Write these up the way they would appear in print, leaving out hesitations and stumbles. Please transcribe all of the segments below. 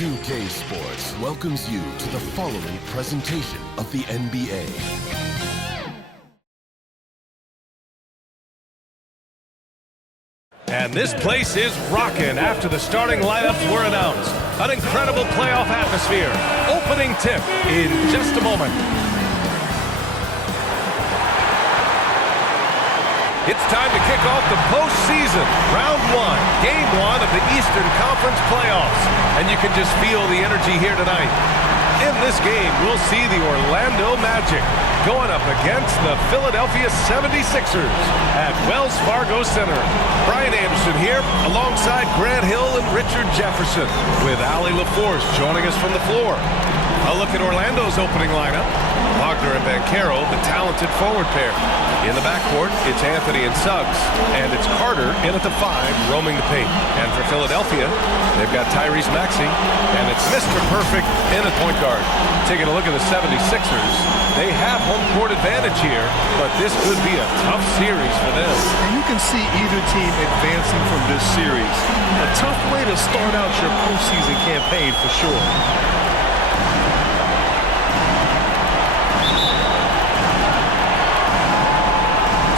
2K Sports welcomes you to the following presentation of the NBA. And this place is rocking after the starting lineups were announced. An incredible playoff atmosphere. Opening tip in just a moment. It's time to kick off the postseason. Round one, game one of the Eastern Conference playoffs. And you can just feel the energy here tonight. In this game, we'll see the Orlando Magic going up against the Philadelphia 76ers at Wells Fargo Center. Brian Anderson here alongside Grant Hill and Richard Jefferson with Allie LaForce joining us from the floor. A look at Orlando's opening lineup. Wagner and Banchero, the talented forward pair. In the backcourt, it's Anthony and Suggs. And it's Carter in at the 5, roaming the paint. And for Philadelphia, they've got Tyrese Maxey. And it's Mr. Perfect in at point guard. Taking a look at the 76ers, they have home court advantage here, but this could be a tough series for them. And you can see either team advancing from this series. A tough way to start out your postseason campaign for sure.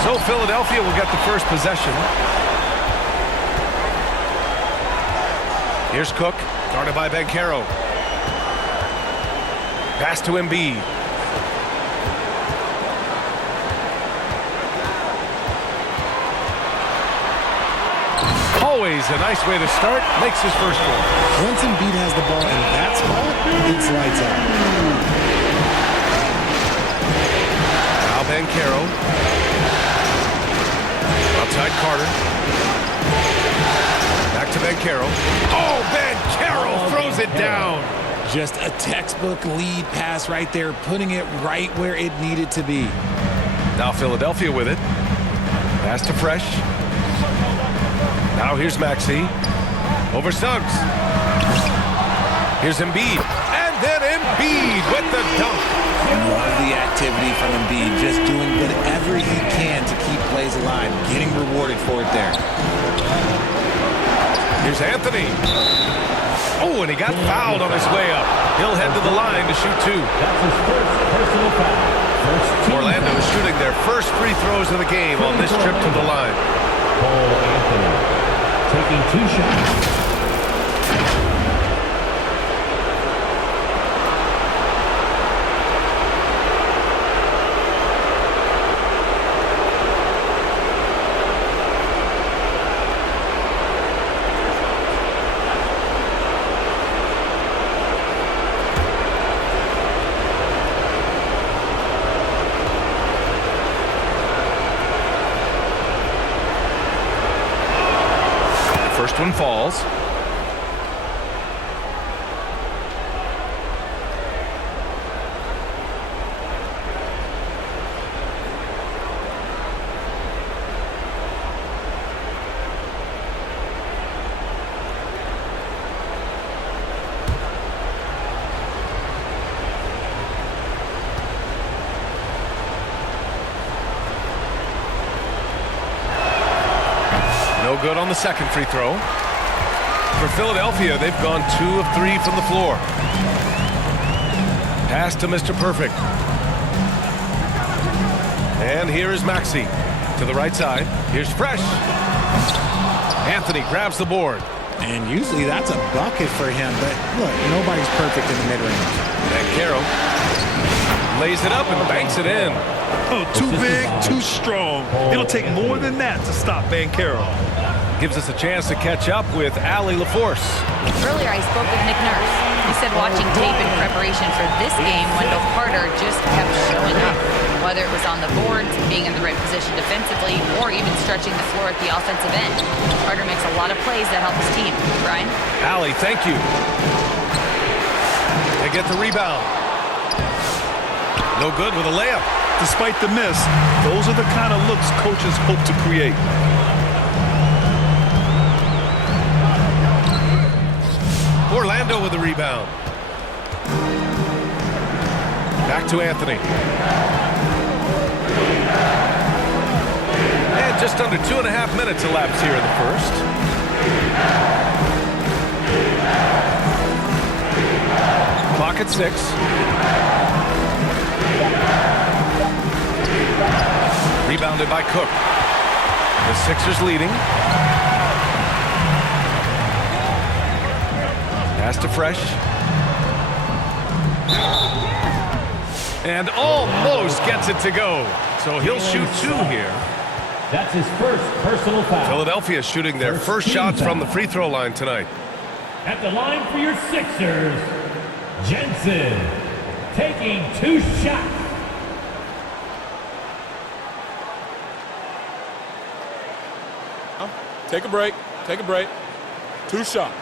So Philadelphia will get the first possession. Here's Cook, guarded by Banchero. Pass to Embiid. Always a nice way to start. Makes his first one. Once Embiid has the ball in that spot, it's lights out. Now Banchero. Outside Carter. Back to Banchero. Oh, Banchero throws it down. Just a textbook lead pass right there, putting it right where it needed to be. Now Philadelphia with it. Pass to Fresh. Now here's Maxey. Over Suggs. Here's Embiid. And then Embiid with the dunk. Love the activity from Embiid, just doing whatever he can to keep plays alive, getting rewarded for it there. Here's Anthony. Oh, and he got fouled on his way up. He'll head to the line to shoot two. That's his first personal foul. Orlando is shooting their first free throws of the game on this trip to the line. Paul Anthony taking 2 shots. First one falls. No good on the second free throw. For Philadelphia, they've gone 2 of 3 from the floor. Pass to Mr. Perfect. And here is Maxey to the right side. Here's Fresh. Anthony grabs the board. And usually that's a bucket for him, but look, nobody's perfect in the mid-range. Banchero lays it up and banks it in. Oh, too big, too strong. It'll take more than that to stop Banchero. Gives us a chance to catch up with Allie LaForce. Earlier, I spoke with Nick Nurse. He said watching tape in preparation for this game, Wendell Carter just kept showing up. Whether it was on the boards, being in the right position defensively, or even stretching the floor at the offensive end. Carter makes a lot of plays that help his team. Brian? Allie, thank you. They get the rebound. No good with a layup. Despite the miss, those are the kind of looks coaches hope to create. Orlando with the rebound. Back to Anthony. And just under 2.5 minutes elapsed here in the first. at 6. Rebounded by Cook. The Sixers leading. Pass to Fresh. And almost gets it to go. So he'll shoot 2 here. That's his first personal foul. Philadelphia shooting their first shots from the free throw line tonight. At the line for your Sixers, Jensen taking 2 shots. Take a break. Take a break. 2 shots.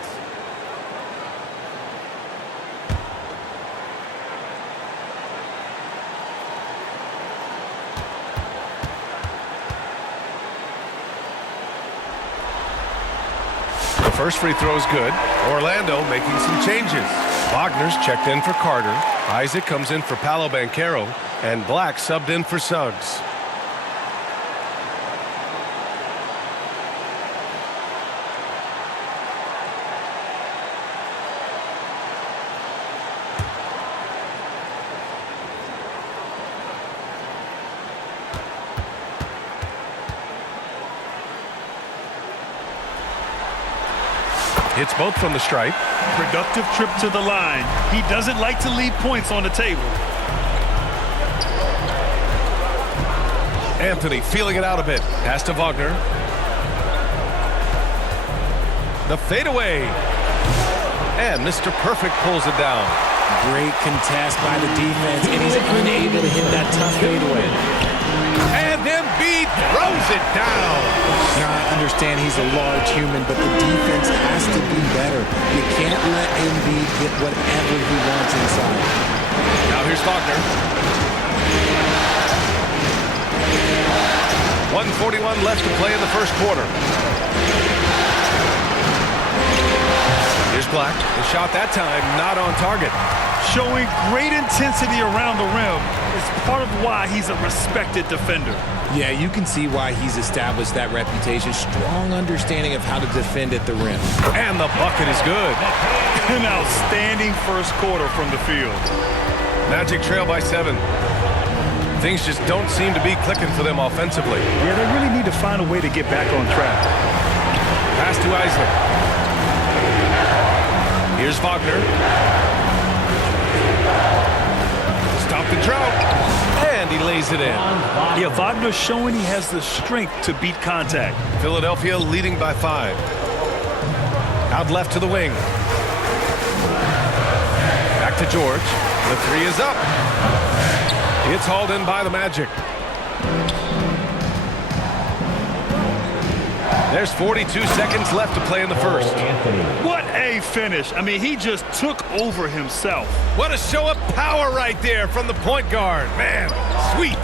The first free throw is good. Orlando making some changes. Wagner's checked in for Carter. Isaac comes in for Paolo Banchero. And Black subbed in for Suggs. Hits both from the stripe. Productive trip to the line. He doesn't like to leave points on the table. Anthony feeling it out a bit. Pass to Wagner. The fadeaway. And Mr. Perfect pulls it down. Great contest by the defense, and he's unable to hit that tough fadeaway. And Embiid throws it down. Now, I understand he's a large human, but the defense has to be better. You can't let Embiid get whatever he wants inside. Now here's Wagner. 1:41 left to play in the first quarter. Here's Black. The shot that time not on target. Showing great intensity around the rim is part of why he's a respected defender. Yeah, you can see why he's established that reputation. Strong understanding of how to defend at the rim. And the bucket is good. An outstanding first quarter from the field. Magic trail by 7. Things just don't seem to be clicking for them offensively. Yeah, they really need to find a way to get back on track. Pass to Isaac. Here's Wagner. Stop the drought. And he lays it in. Yeah, Wagner's showing he has the strength to beat contact. Philadelphia leading by 5. Out left to the wing. Back to George. The 3 is up. It's hauled in by the Magic. There's 42 seconds left to play in the first. What a finish. I mean, he just took over himself. What a show of power right there from the point guard. Man, sweet.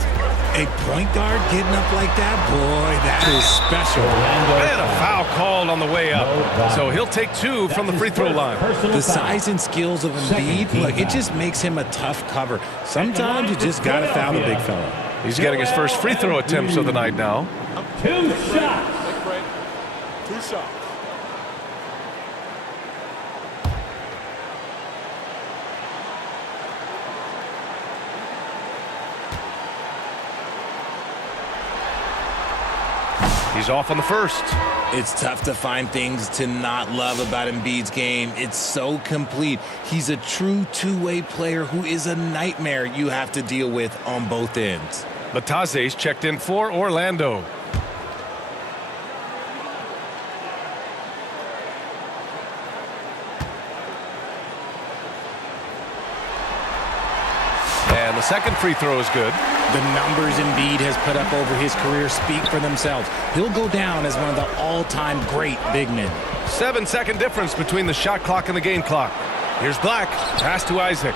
A point guard getting up like that? Boy, that is special. And a foul called on the way up. So he'll take 2 from the free throw line. The size and skills of Embiid, look, it just makes him a tough cover. Sometimes you just got to foul the big fella. He's getting his first free throw attempts of the night now. 2 shots. 2 shots. He's off on the first. It's tough to find things to not love about Embiid's game. It's so complete. He's a true two-way player who is a nightmare you have to deal with on both ends. Batase's checked in for Orlando. And the second free throw is good. The numbers Embiid has put up over his career speak for themselves. He'll go down as one of the all-time great big men. 7-second difference between the shot clock and the game clock. Here's Black. Pass to Isaac.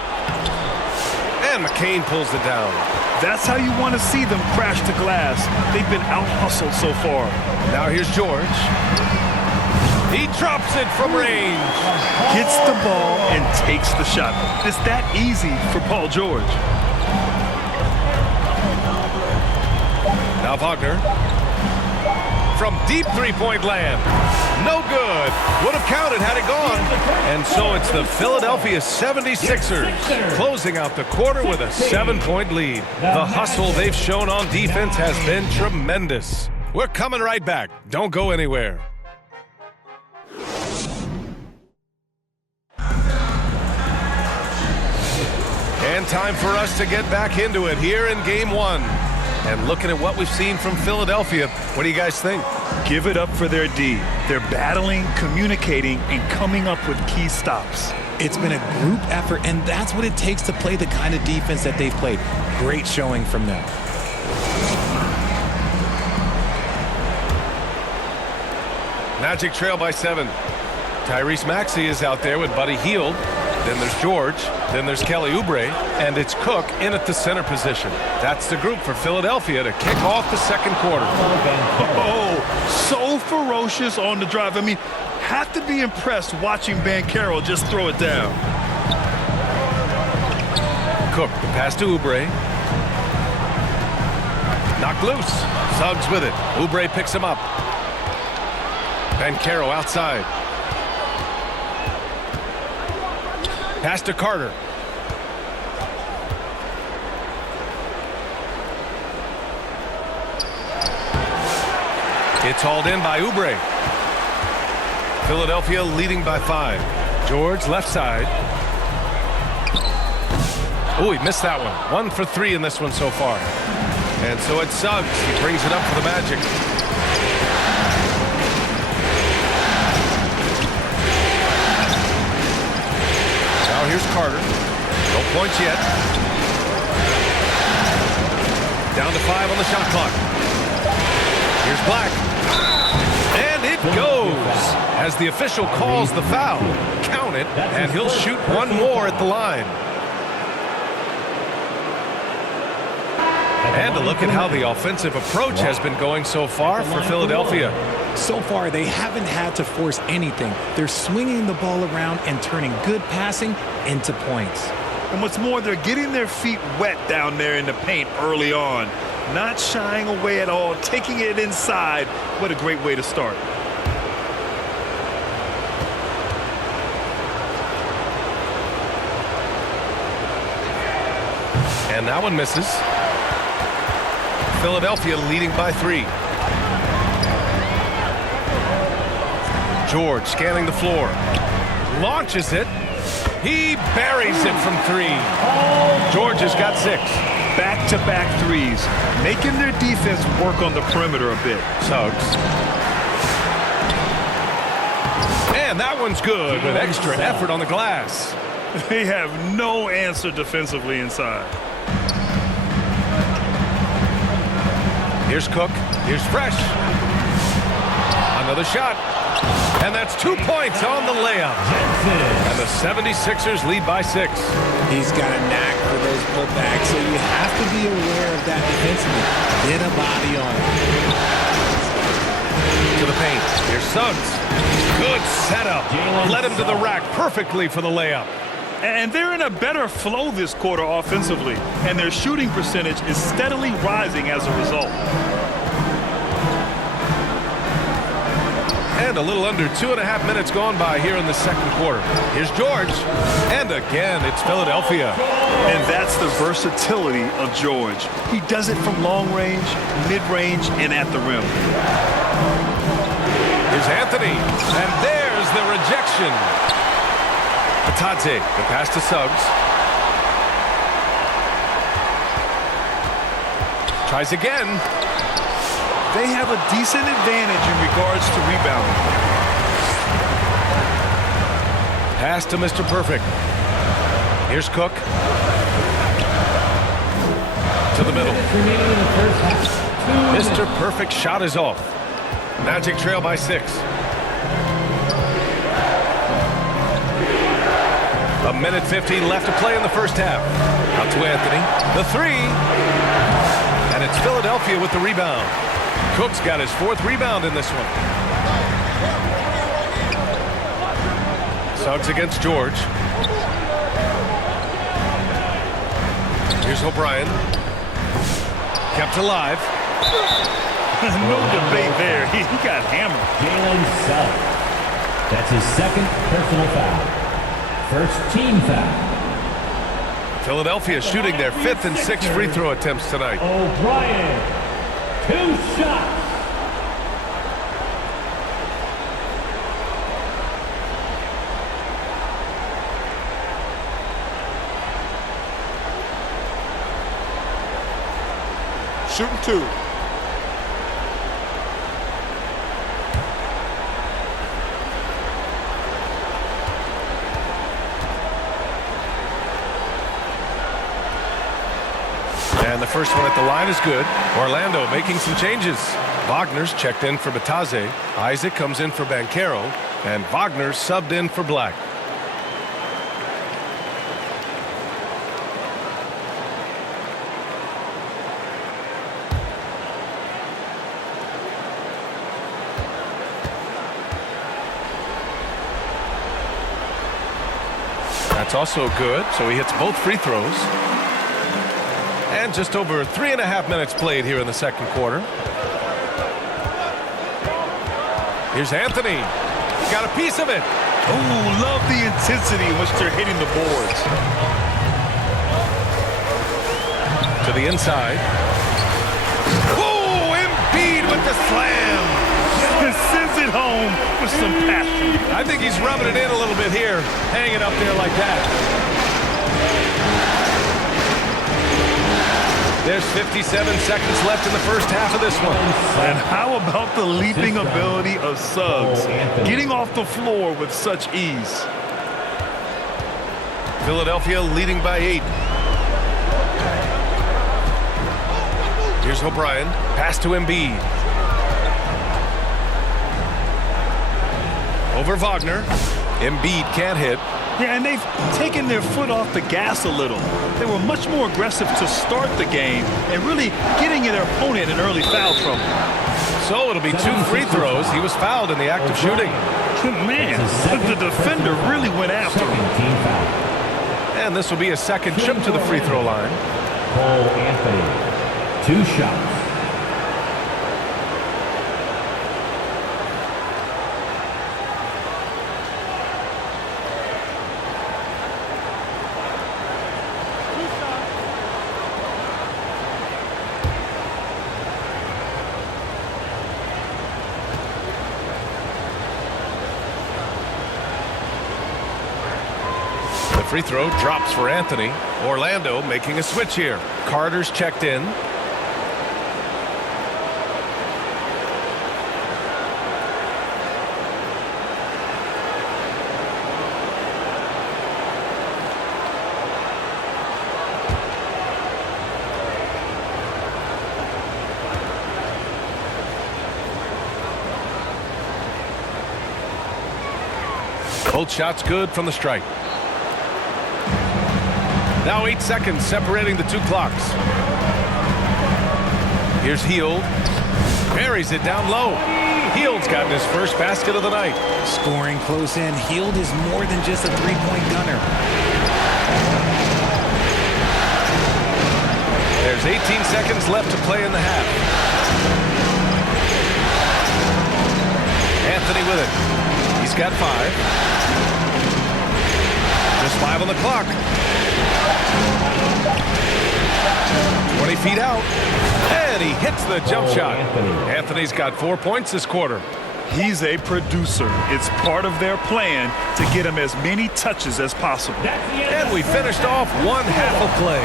And McCain pulls it down. That's how you want to see them crash to glass. They've been out-hustled so far. Now here's George. He drops it from range. Gets the ball and takes the shot. It's that easy for Paul George. Now Wagner. from deep three-point land. No good. Would have counted had it gone. And so it's the Philadelphia 76ers closing out the quarter with a 7-point lead. The hustle they've shown on defense has been tremendous. We're coming right back. Don't go anywhere. And time for us to get back into it here in Game 1. And looking at what we've seen from Philadelphia, what do you guys think? Give it up for their D. They're battling, communicating, and coming up with key stops. It's been a group effort, and that's what it takes to play the kind of defense that they've played. Great showing from them. Magic trail by 7. Tyrese Maxey is out there with Buddy Hield. Then there's George. Then there's Kelly Oubre. And it's Cook in at the center position. That's the group for Philadelphia to kick off the second quarter. Oh, so ferocious on the drive. I mean, have to be impressed watching Banchero just throw it down. Cook, the pass to Oubre. Knocked loose. Suggs with it. Oubre picks him up. Banchero outside. Pass to Carter. It's hauled in by Oubre. Philadelphia leading by 5. George left side. Oh, he missed that one. 1 for 3 in this one so far. And so it's Suggs. He brings it up for the Magic. Now here's Carter. No points yet. Down to 5 on the shot clock. Here's Black. And it goes as the official calls the foul. Count it, and he'll shoot one more at the line. And a look at how the offensive approach has been going so far for Philadelphia. So far, they haven't had to force anything. They're swinging the ball around and turning good passing into points. And what's more, they're getting their feet wet down there in the paint early on. Not shying away at all, taking it inside. What a great way to start. And that one misses. Philadelphia leading by 3. George scanning the floor. Launches it. He buries it from 3. George has got 6. Back-to-back threes, making their defense work on the perimeter a bit. Suggs. And that one's good with extra effort on the glass. They have no answer defensively inside. Here's Cook. Here's Fresh. Another shot. And that's 2 points on the layup. And the 76ers lead by 6. He's got a knack for those putbacks, so you have to be aware of that defensively. Get a body on it. To the paint. Here's Suggs. Good setup. Led him to the rack perfectly for the layup. And they're in a better flow this quarter offensively, and their shooting percentage is steadily rising as a result. And a little under 2.5 minutes gone by here in the second quarter. Here's George. And again, it's Philadelphia. And that's the versatility of George. He does it from long range, mid-range, and at the rim. Here's Anthony. And there's the rejection. Atate, the pass to Suggs. Tries again. They have a decent advantage in regards to rebounding. Pass to Mr. Perfect. Here's Cook. To the middle. Mr. Perfect shot is off. Magic trail by 6. A minute 15 left to play in the first half. Out to Anthony. The 3. And it's Philadelphia with the rebound. Cook's got his 4th rebound in this one. Suggs against George. Here's O'Brien. Kept alive. No debate there. He got hammered. Jalen Suggs. That's his second personal foul. First team foul. Philadelphia shooting their 5th and 6th free throw attempts tonight. O'Brien. 2 shots. Shooting 2. And the first one at the line is good. Orlando making some changes. Wagner's checked in for Bataze. Isaac comes in for Banchero. And Wagner subbed in for Black. That's also good, so he hits both free throws. And just over 3.5 minutes played here in the second quarter. Here's Anthony. Got a piece of it. Oh, love the intensity in which they're hitting the boards. To the inside. Oh, Embiid with the slam. Sends it home with some passion. I think he's rubbing it in a little bit here, hanging up there like that. There's 57 seconds left in the first half of this one. And how about the leaping ability of Suggs, getting off the floor with such ease? Philadelphia leading by 8. Here's O'Brien. Pass to Embiid. Over Wagner. Embiid can't hit. Yeah, and they've taken their foot off the gas a little. They were much more aggressive to start the game and really getting their opponent in early foul trouble. So it'll be 2 free throws. He was fouled in the act of shooting. Man, the defender really went after him. And this will be a second trip to the free throw line. Cole Anthony. 2 shots. Free throw drops for Anthony. Orlando making a switch here. Carter's checked in. Both shots good from the stripe. Now 8 seconds separating the 2 clocks. Here's Hield. Buries it down low. Hield's gotten his first basket of the night. Scoring close in. Hield is more than just a three-point gunner. There's 18 seconds left to play in the half. Anthony with it. He's got 5. Just 5 on the clock. 20 feet out. And he hits the jump shot. Anthony's got 4 points this quarter. He's a producer. It's part of their plan to get him as many touches as possible. And we finished off 1 half of play.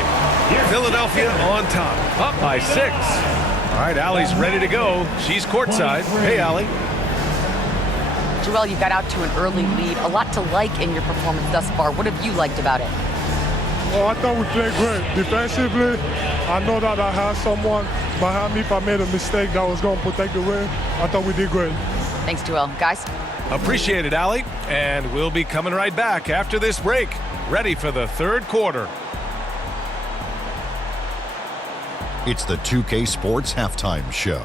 Philadelphia on top, up by 6. All right, Allie's ready to go. She's courtside. Hey, Allie. Joel, you got out to an early lead. A lot to like in your performance thus far. What have you liked about it? Oh, I thought we played great. Defensively, I know that I had someone behind me if I made a mistake that was going to protect the rim. I thought we did great. Thanks, Joel. Guys? Appreciate it, Allie. And we'll be coming right back after this break. Ready for the third quarter. It's the 2K Sports Halftime Show.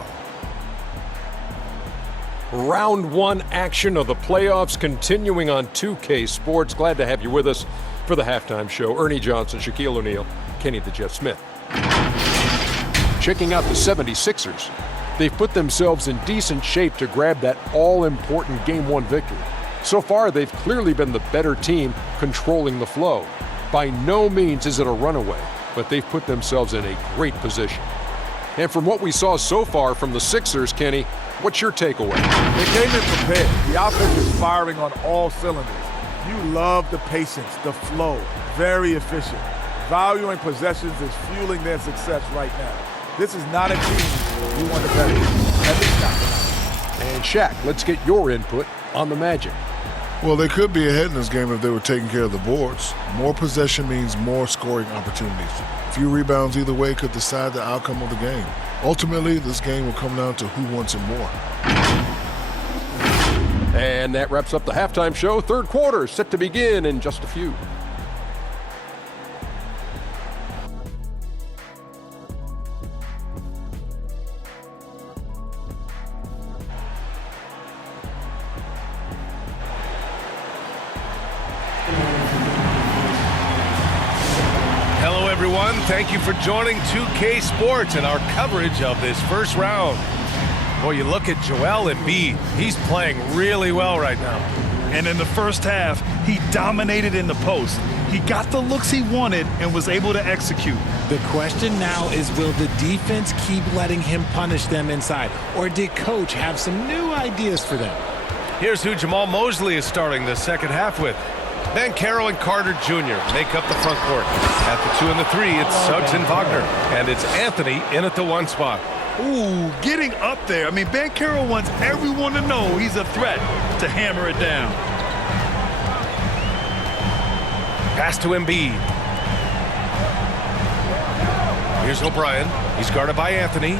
Round 1 action of the playoffs continuing on 2K Sports. Glad to have you with us for the halftime show. Ernie Johnson, Shaquille O'Neal, Kenny the Jet Smith. Checking out the 76ers. they've put themselves in decent shape to grab that all-important Game 1 victory. So far, they've clearly been the better team controlling the flow. By no means is it a runaway, but they've put themselves in a great position. And from what we saw so far from the Sixers, Kenny, what's your takeaway? They came in prepared. The offense is firing on all cylinders. You love the patience, the flow, very efficient. Valuing possessions is fueling their success right now. This is not a team you want to bet against. At least not. And Shaq, let's get your input on the Magic. Well, they could be ahead in this game if they were taking care of the boards. More possession means more scoring opportunities. Few rebounds either way could decide the outcome of the game. Ultimately, this game will come down to who wants it more. And that wraps up the halftime show. Third quarter set to begin in just a few. Hello, everyone. Thank you for joining 2K Sports and our coverage of this first round. Boy, you look at Joel Embiid. He's playing really well right now. And in the first half, he dominated in the post. He got the looks he wanted and was able to execute. The question now is, will the defense keep letting him punish them inside? Or did Coach have some new ideas for them? Here's who Jamal Mosley is starting the second half with. Banchero and Carter Jr. make up the front court. At the 2 and the 3, it's Suggs and Wagner. And it's Anthony in at the 1 spot. Ooh, getting up there. I mean, Banchero wants everyone to know he's a threat to hammer it down. Pass to Embiid. Here's O'Brien. He's guarded by Anthony.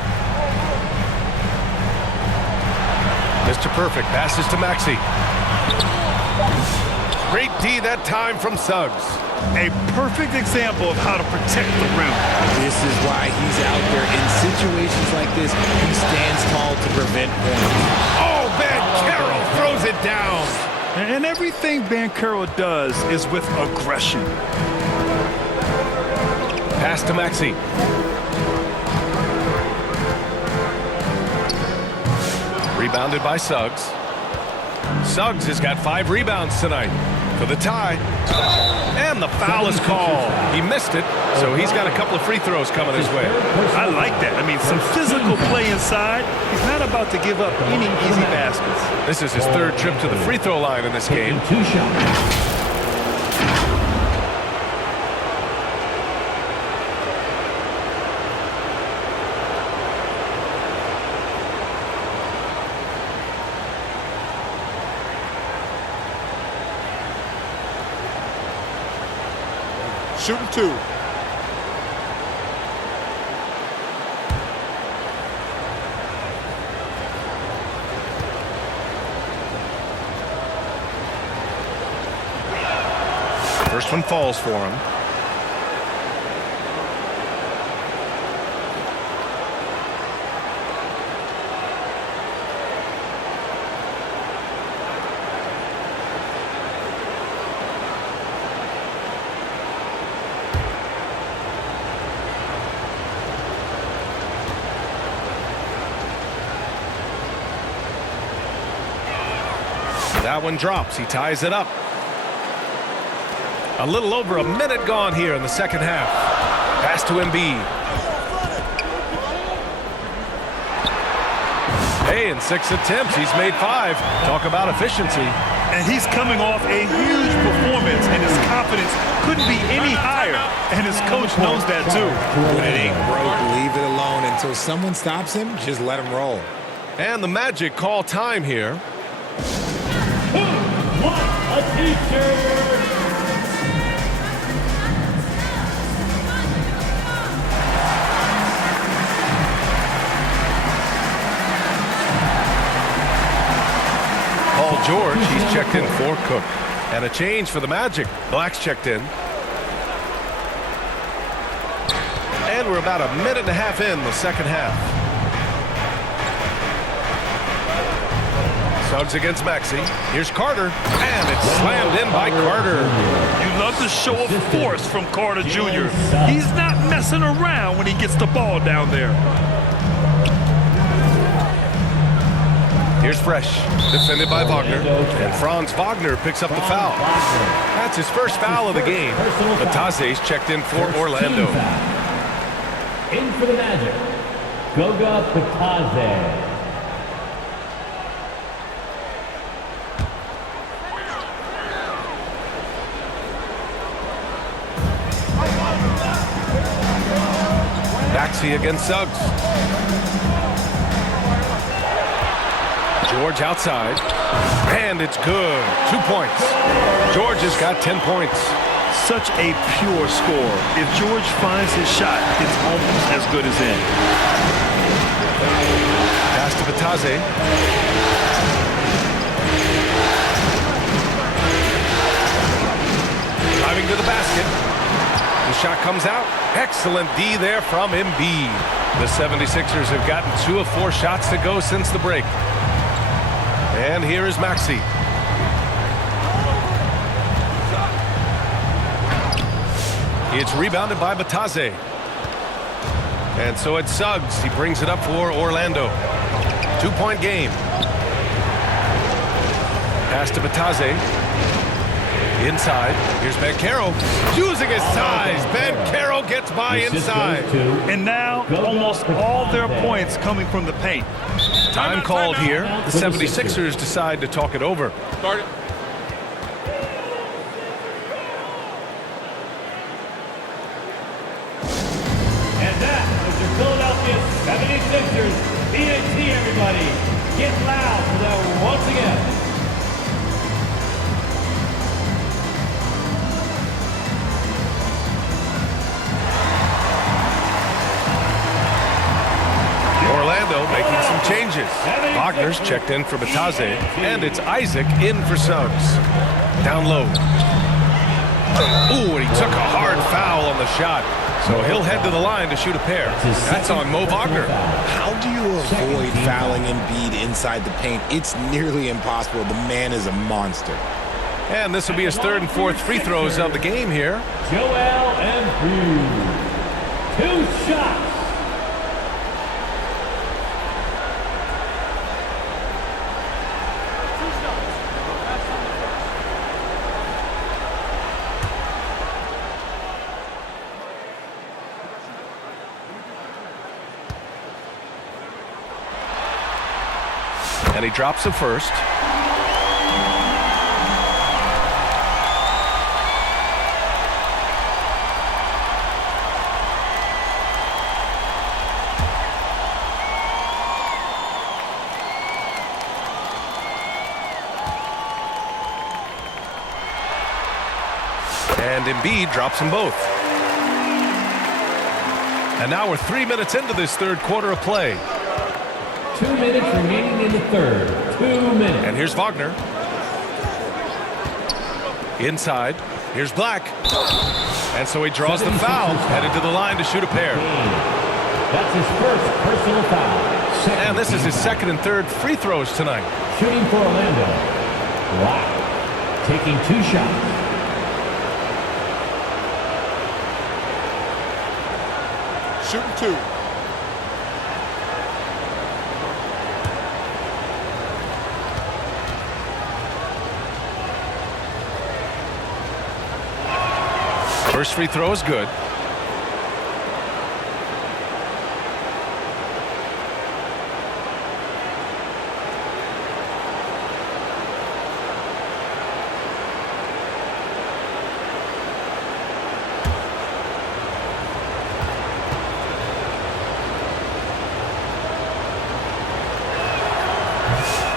Mr. Perfect passes to Maxey. Great D that time from Suggs. A perfect example of how to protect the rim. This is why he's out there in situations like this. He stands tall to prevent points. Oh, Banchero throws it down. And everything Banchero does is with aggression. Pass to Maxey. Rebounded by Suggs. Suggs has got 5 rebounds tonight for the tie. And the foul is called. He missed it, so he's got a couple of free throws coming his way. I like that. I mean, some physical play inside. He's not about to give up any easy baskets. This is his 3rd trip to the free throw line in this game. 2 shots. Shooting 2. First one falls for him. That one drops. He ties it up. A little over a minute gone here in the second half. Pass to Embiid. Hey, in 6 attempts, he's made 5. Talk about efficiency. And he's coming off a huge performance, and his confidence couldn't be any higher. And his coach knows that, too. When it ain't broke, leave it alone until someone stops him. Just let him roll. And the Magic call time here. Who wants a t-shirt? Paul George, he's checked in for Cook. And a change for the Magic. Black's checked in. And we're about a minute and a half in the second half. Suggs against Maxey. Here's Carter. And it's slammed in by Carter. You love the show of force from Carter Jr. He's not messing around when he gets the ball down there. Here's Fresh, defended by Wagner. And Franz Wagner picks up the foul. That's his first foul of the game. Bataze's checked in for Orlando. In for the Magic, Goga Bataze. Baxi against Suggs. George outside. And it's good. 2 points. George has got 10 points. Such a pure score. If George finds his shot, it's almost as good as in. Pass to Bataze. Driving to the basket. The shot comes out. Excellent D there from Embiid. The 76ers have gotten 2 of 4 shots to go since the break. And here is Maxey. It's rebounded by Bataze. And so it's Suggs. He brings it up for Orlando. 2-point game. Pass to Bataze. Inside. Here's Banchero. Using his size. Banchero gets by inside. And now almost all their points coming from the paint. Time called here. The 76ers decide to talk it over. Start it. And that was your Philadelphia 76ers. BNT, everybody. Get loud for them once again. Orlando making some changes. Wagner's checked in for Bataze, and it's Isaac in for Suggs. Down low. Ooh, and he took a hard foul on the shot. So he'll head to the line to shoot a pair. That's on Mo Wagner. How do you avoid fouling Embiid inside the paint? It's nearly impossible. The man is a monster. And this will be his 3rd and 4th free throws of the game here. Joel Embiid. 2 shots. And he drops the first. And Embiid drops them both. And now we're 3 minutes into this 3rd quarter of play. 2 minutes remaining in the 3rd. 2 minutes. And here's Wagner. Inside. Here's Black. And so he draws the foul. Headed to the line to shoot a pair. That's his first personal foul. And this is his 2nd and 3rd free throws tonight. Shooting for Orlando. Black taking 2 shots. Shooting 2. First free throw is good.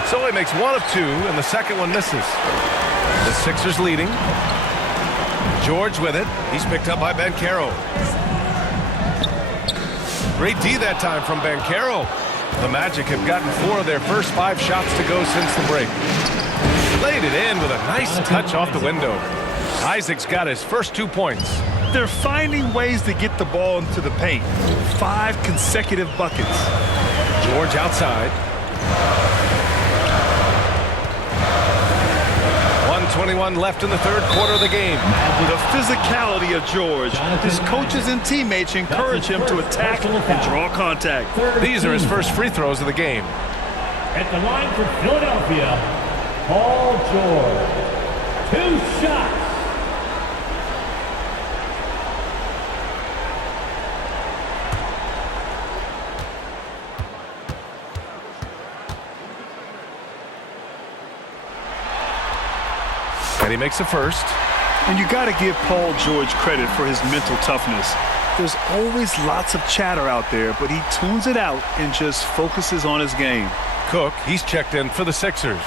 So he makes 1 of 2, and the second one misses. The Sixers leading. George with it. He's picked up by Banchero. Great D that time from Banchero. The Magic have gotten 4 of their first 5 shots to go since the break. Laid it in with a nice touch off the window. Isaac's got his first 2 points. They're finding ways to get the ball into the paint. 5 consecutive buckets. George outside. 1:21 left in the 3rd quarter of the game. The physicality of George. His coaches and teammates encourage him to attack and draw contact. These are his first free throws of the game. At the line for Philadelphia, Paul George. 2 shots. And he makes the first. And you got to give Paul George credit for his mental toughness. There's always lots of chatter out there, but he tunes it out and just focuses on his game. Cook, he's checked in for the Sixers.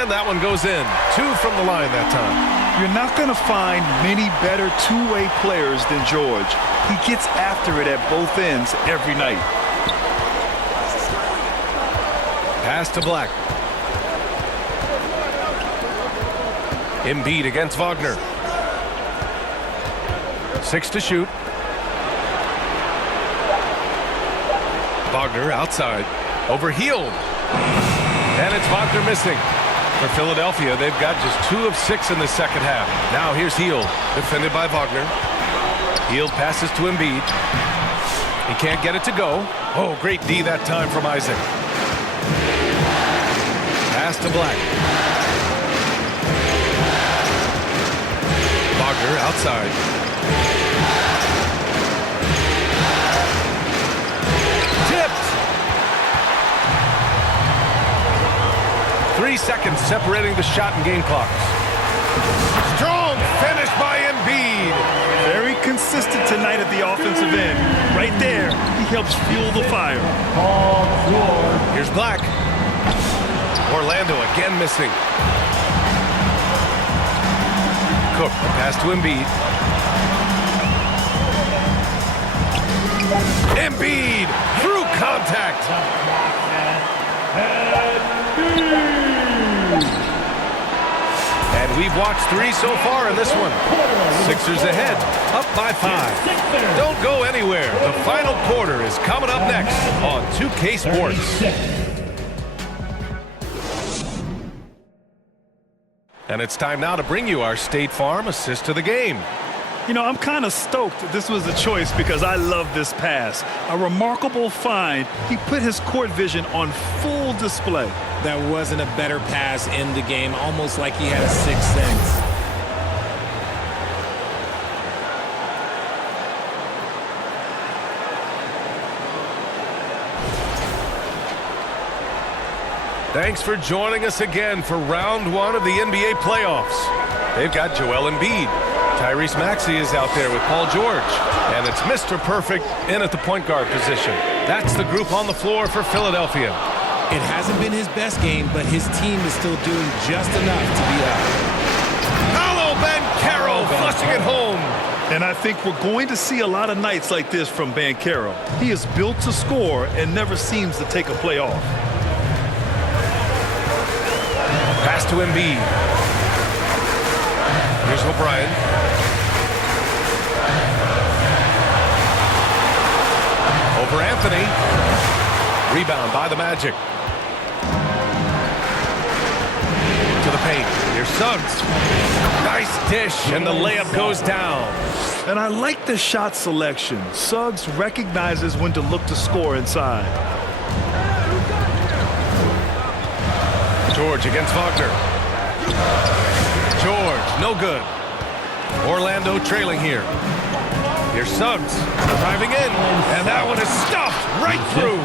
And that one goes in. 2 from the line that time. You're not going to find many better two-way players than George. He gets after it at both ends every night. Pass to Black. Embiid against Wagner. 6 to shoot. Wagner outside. Overhealed. And it's Wagner missing. For Philadelphia, they've got just 2 of 6 in the second half. Now here's Hield, defended by Wagner. Hield passes to Embiid. He can't get it to go. Oh, great D that time from Isaac. Pass to Black. Wagner outside. Tipped. 3 seconds separating the shot and game clocks. Strong finish by Embiid. Very consistent tonight at the offensive end. Right there, he helps fuel the fire. Paul George. Here's Black. Orlando again missing. Cook, pass to Embiid. Embiid through contact. And we've watched 3 so far in this one. Sixers ahead, up by 5. Don't go anywhere. The final quarter is coming up next on 2K Sports. And it's time now to bring you our State Farm assist to the game. You know, I'm kind of stoked this was a choice because I love this pass. A remarkable find. He put his court vision on full display. That wasn't a better pass in the game, almost like he had a sixth sense. Thanks for joining us again for round 1 of the NBA playoffs. They've got Joel Embiid. Tyrese Maxey is out there with Paul George. And it's Mr. Perfect in at the point guard position. That's the group on the floor for Philadelphia. It hasn't been his best game, but his team is still doing just enough to be up. Paolo Banchero flushing it home. And I think we're going to see a lot of nights like this from Banchero. He is built to score and never seems to take a play off. Pass to Embiid. Here's O'Brien. Over Anthony. Rebound by the Magic. To the paint. Here's Suggs. Nice dish, and the layup goes down. And I like the shot selection. Suggs recognizes when to look to score inside. George against Wagner. George, no good. Orlando trailing here. Here's Suggs driving in, and that one is stuffed right through.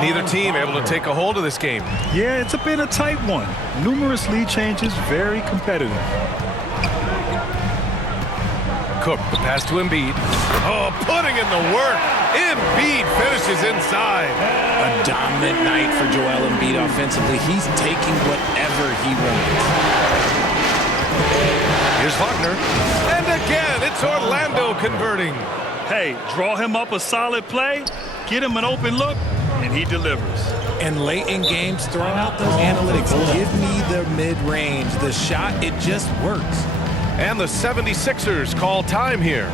Neither team able to take a hold of this game. Yeah, it's been a tight one. Numerous lead changes, very competitive. Cook, the pass to Embiid. Oh, putting in the work. Embiid finishes inside. A dominant night for Joel Embiid offensively. He's taking whatever he wants. Here's Wagner. And again, it's Orlando converting. Hey, draw him up a solid play, get him an open look, and he delivers. And late in games, throw out those analytics. Give me the mid-range. The shot, it just works. And the 76ers call time here.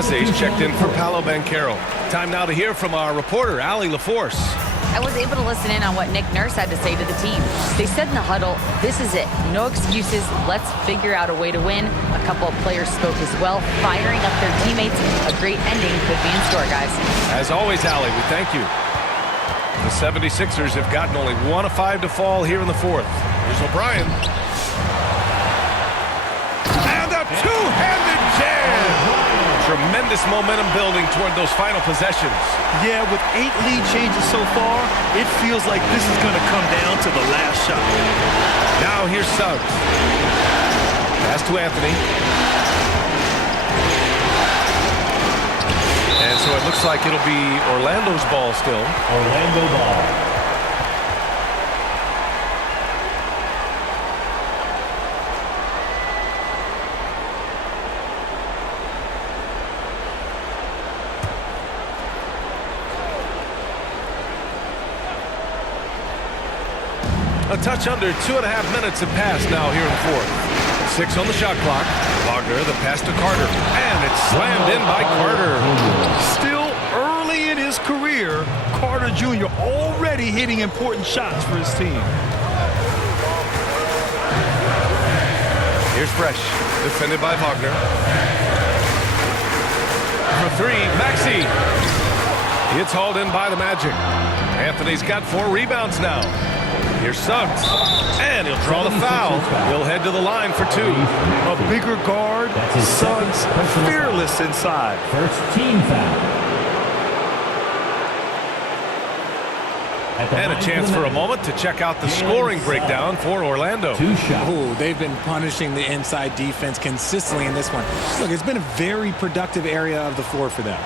Aze's checked in for Paolo Banchero. Time now to hear from our reporter, Allie LaForce. I was able to listen in on what Nick Nurse had to say to the team. They said in the huddle, this is it. No excuses. Let's figure out a way to win. A couple of players spoke as well, firing up their teammates. A great ending could be in store, guys. As always, Allie, we thank you. The 76ers have gotten only 1 of 5 to fall here in the fourth. Here's O'Brien. And a two-handed jam! Tremendous momentum building toward those final possessions. Yeah, with 8 lead changes so far, it feels like this is going to come down to the last shot. Now here's Suggs. Pass to Anthony. And so it looks like it'll be Orlando's ball still. Orlando ball. A touch under 2.5 minutes have passed now here in the fourth. 6 on the shot clock. Wagner, the pass to Carter. And it's slammed in by Carter. Still early in his career, Carter Jr. already hitting important shots for his team. Here's Fresh, defended by Wagner. For 3, Maxey. It's hauled in by the Magic. Anthony's got 4 rebounds now. Here's Suggs, and he'll draw the foul. He'll head to the line for 2. A bigger guard, Suggs fearless inside. First team foul. And a chance for a moment to check out the scoring breakdown for Orlando. Oh, they've been punishing the inside defense consistently in this one. Look, it's been a very productive area of the floor for them.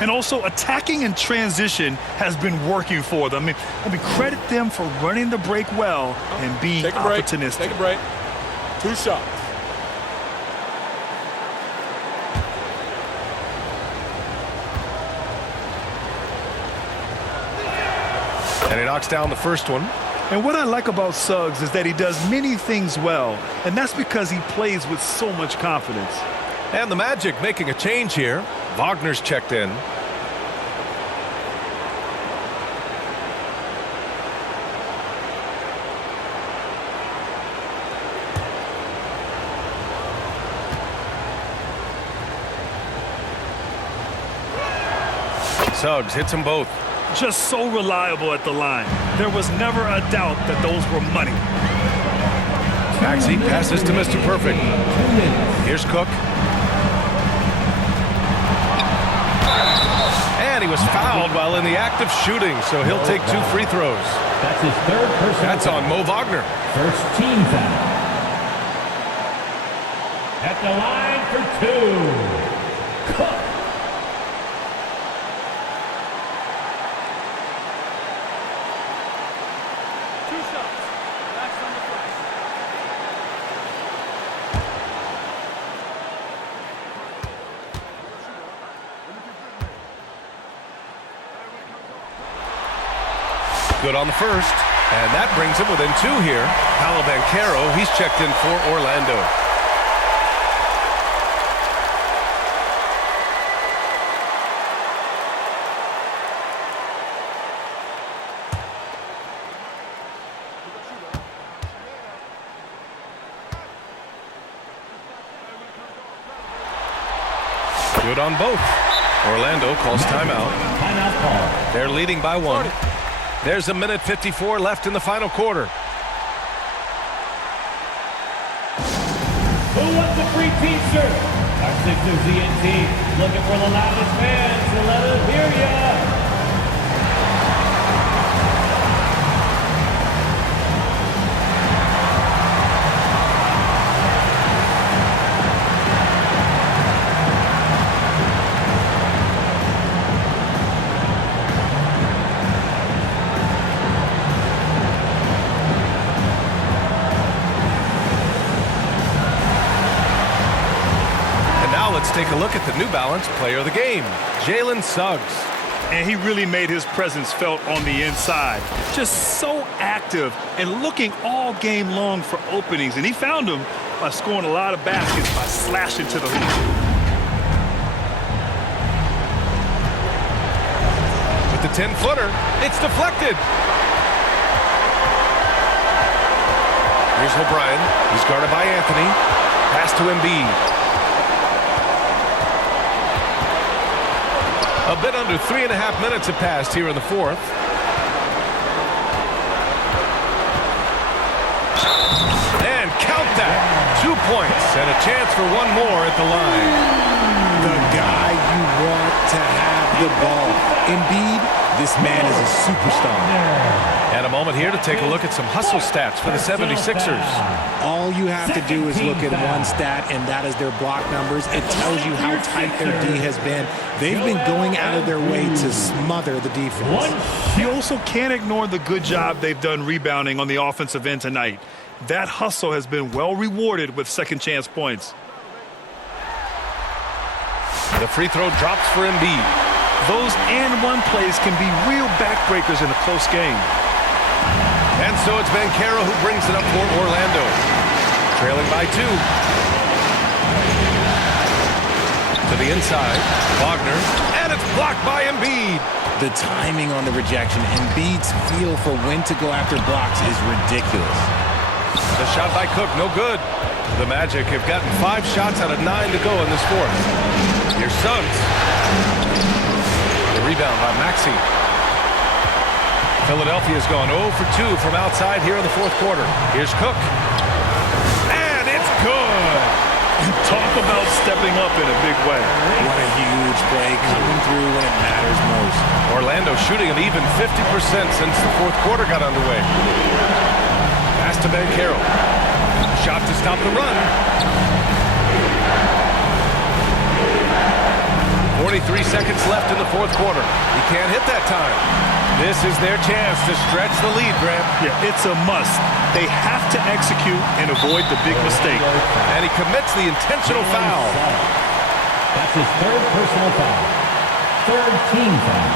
And also attacking in transition has been working for them. I mean, credit them for running the break well and being opportunistic. Take a break. 2 shots. And he knocks down the first one. And what I like about Suggs is that he does many things well, and that's because he plays with so much confidence. And the Magic making a change here. Wagner's checked in. Suggs hits them both. Just so reliable at the line. There was never a doubt that those were money. Maxey passes to Mr. Perfect. Here's Cook. And he was fouled while in the act of shooting, so he'll take 2 free throws. That's his third personal That's on Mo Wagner. First team foul. At the line for 2. Cook. Good on the first, and that brings him within 2 here. Paolo Banchero, he's checked in for Orlando. Good on both. Orlando calls timeout. Timeout call. They're leading by 1. There's 1:54 left in the final quarter. Who wants the free T-shirt? Our Sixers ENT looking for the loudest fans to let us hear ya. Let's take a look at the New Balance player of the game, Jalen Suggs. And he really made his presence felt on the inside. Just so active and looking all game long for openings. And he found them by scoring a lot of baskets by slashing to the hoop. a 10-footer. It's deflected. Here's O'Brien. He's guarded by Anthony. Pass to Embiid. A bit under 3.5 minutes have passed here in the fourth. And count that. 2 points and a chance for one more at the line. The guy you want to have the ball. Embiid, this man is a superstar. And a moment here to take a look at some hustle stats for the 76ers. All you have to do is look at one stat, and that is their block numbers. It tells you how tight their D has been. They've been going out of their way to smother the defense. You also can't ignore the good job they've done rebounding on the offensive end tonight. That hustle has been well rewarded with second chance points. The free throw drops for Embiid. Those and-one plays can be real backbreakers in a close game. And so it's Banchero who brings it up for Orlando. Trailing by 2. To the inside, Wagner, and it's blocked by Embiid. The timing on the rejection, Embiid's feel for when to go after blocks is ridiculous. The shot by Cook, no good. The Magic have gotten 5 shots out of 9 to go in this fourth. Here's Suggs. The rebound by Maxey. Philadelphia's gone 0 for 2 from outside here in the fourth quarter. Here's Cook. And it's good. Talk about stepping up in a big way. What a huge play coming through when it matters most. Orlando shooting an even 50% since the fourth quarter got underway. Pass to Banchero. Shot to stop the run. 43 seconds left in the fourth quarter. He can't hit that time. This is their chance to stretch the lead, Grant. Yeah, it's a must. They have to execute and avoid the big mistake. And he commits the intentional foul. That's his third personal foul. Third team foul.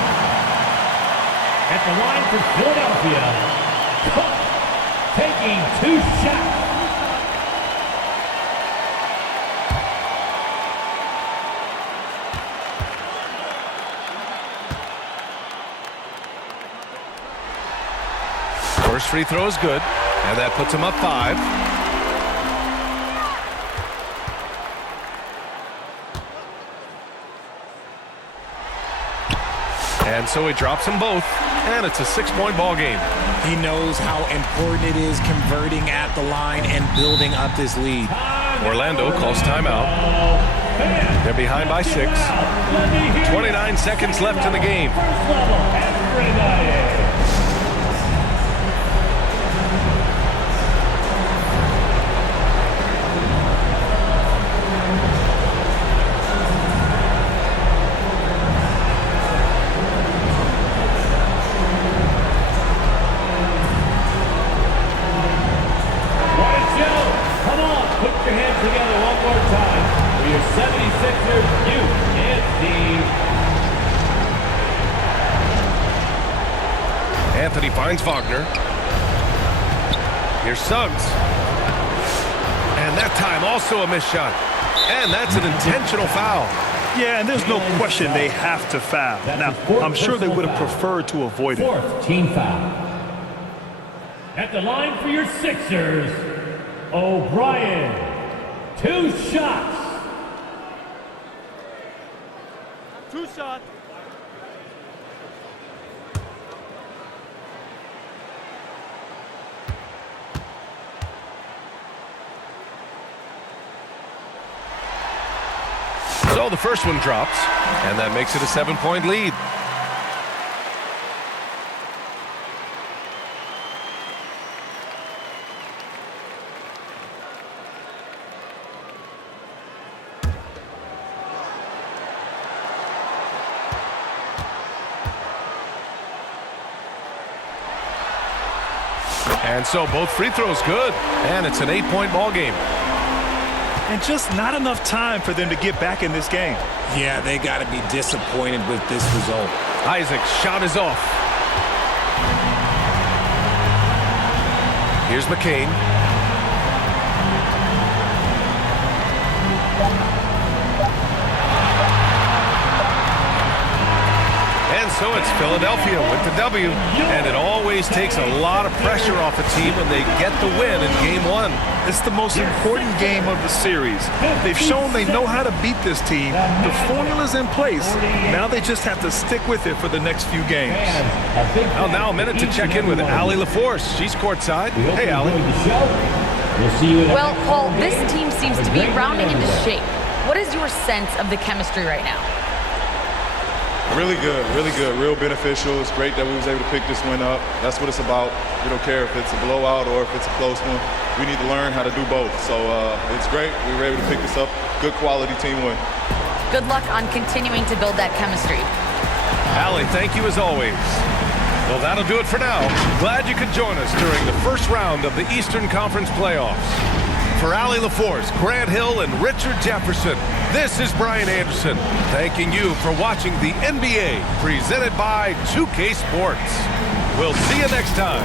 At the line for Philadelphia, Cook taking 2 shots. First free throw is good, and that puts him up 5. And so he drops them both, and it's a 6-point ball game. He knows how important it is converting at the line and building up this lead. Orlando calls timeout. They're behind by 6. 29 seconds left in the game. Anthony finds Wagner. Here's Suggs. And that time also a missed shot. And that's an intentional foul. Yeah, and there's no question they have to foul. Now, I'm sure they would have preferred to avoid it. Fourth team foul. At the line for your Sixers, O'Brien. 2 shots. 2 shots. So the first one drops, and that makes it a 7-point lead. And so both free throws good, and it's an 8-point ball game. And just not enough time for them to get back in this game. Yeah, they got to be disappointed with this result. Isaac's shot is off. Here's McCain. And so it's Philadelphia with the W. And it always takes a lot of pressure off a team when they get the win in Game 1. It's the most important game of the series. They've shown they know how to beat this team. The formula's in place. Now they just have to stick with it for the next few games. Well, now a minute to check in with Allie LaForce. She's courtside. Hey, Allie. Well, Paul, this team seems to be rounding into shape. What is your sense of the chemistry right now? Really good, real beneficial. It's great that we was able to pick this win up. That's what it's about. We don't care if it's a blowout or if it's a close one. We need to learn how to do both. So it's great. We were able to pick this up. Good quality team win. Good luck on continuing to build that chemistry. Allie, thank you as always. Well, that'll do it for now. Glad you could join us during the first round of the Eastern Conference playoffs. For Allie LaForce, Grant Hill, and Richard Jefferson, this is Brian Anderson, thanking you for watching the NBA presented by 2K Sports. We'll see you next time.